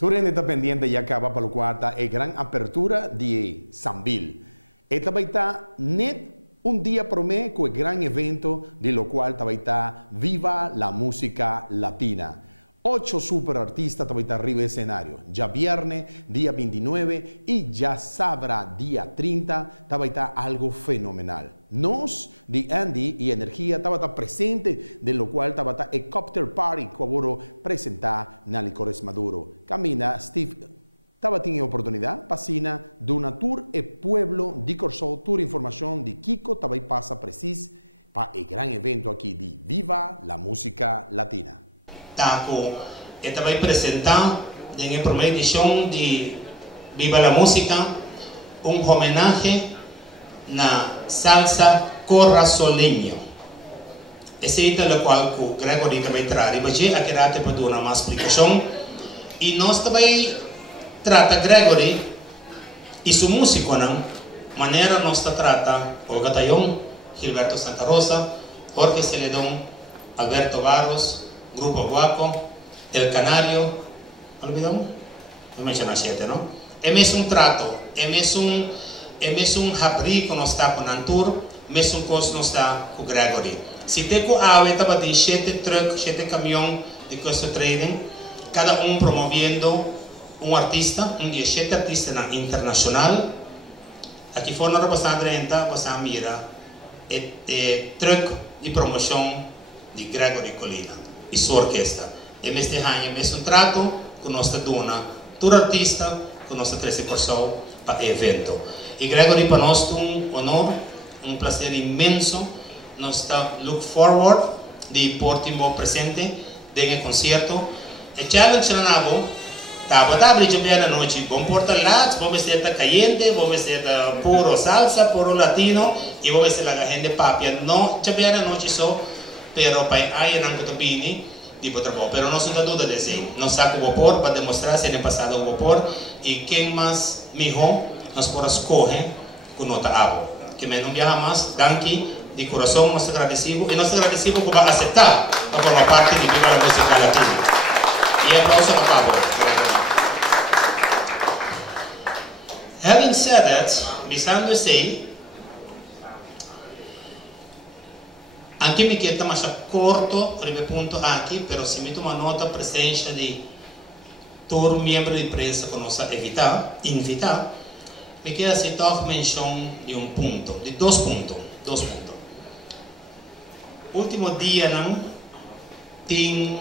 Tu está pendiente ya acaba para lo cuarta e gran apertura de Sambil. Esta vai estar net un día por mes con el gran evento de lo cual va a estar Viva la Música Latina. 8 super artistas van a estar arriba del escenario. Ya viernes, día 29 y ya sábado, día 30, va a estar algo fenomenal. Nos, de Andy y Energía, va a estar presente, de lo cual va a estar el Copter Party que voy a presentar en Licores Maduro. Camina, Steve, estaba teniendo oportunidad, pasina, de una tour e pueblo de Corsol, tour información de Kiko, estaba pasa precis para el gran evento aquí de Viva la Música Latina. Taco, esta va a presentar en la primera edición de Viva la Música un homenaje na salsa corazoleño. Ese es el cual Gregory va a traer y va a quedarte para dar una más explicación. Y nos va a tratar Gregory y su músico, ¿no? Manera nos trata Olga Tayón, Gilberto Santa Rosa, Jorge Celedón, Alberto Barros, Grupo Guaco, El Canario, ¿olvidamos? No mencioné 7, ¿no? Es un trato, es un habrí que nos está con Antur, es un cosa nos está con Gregory. Si te co ave estaba de 7 truck, 7 camión de costo trading, cada uno promoviendo un artista, un 17 artista internacional. Aquí fue una bastante renta, bastante mira, truck de promoción de Gregory Colina y su orquesta. En este año es un trato con nuestra dona, tu artista, con nuestra 13 Corsol para el evento. Y Gregory para nosotros un honor, un placer inmenso. Nos está look forward de Portimbo presente en el concierto. El challenge en la estaba brillando la noche, vamos por lados, vamos a estar caliente, vamos a estar puro salsa, puro latino y vamos a estar la gente papia. No, ya la noche so, pero para ahí en Ancotopini, pero no son duda de sí. Nos saco vapor para demostrar si en el pasado hubo vapor y quien más mejor nos puede escoger con nota abo. Que me no viaja más, Danky, de corazón nos agradecemos y nos agradecemos que va a aceptar para formar parte de Viva la Música Latina. Y aplauso a Pablo. Having said that, visando ese, anche mi queda más corto, el punto aquí, pero si me toma nota presencia de todo miembro de prensa que nos invita, me queda citar mención de un punto, de dos puntos. Último día, ¿no? Tiene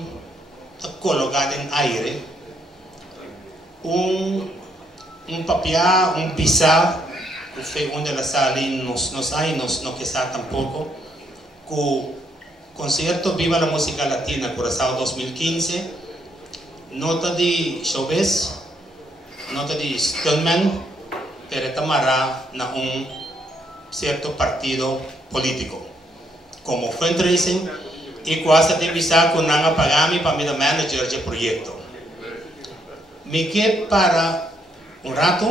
colocado en aire un papel, un pizarro, que fue una de las salas, no que está tampoco, con concierto Viva la Música Latina, Curazao 2015, nota de showbiz, nota de Stillman, pero tamará na un cierto partido político, como fundraising, y cuasa de visar con Nanga Pagami para mi manager del proyecto. Me quedé para un rato,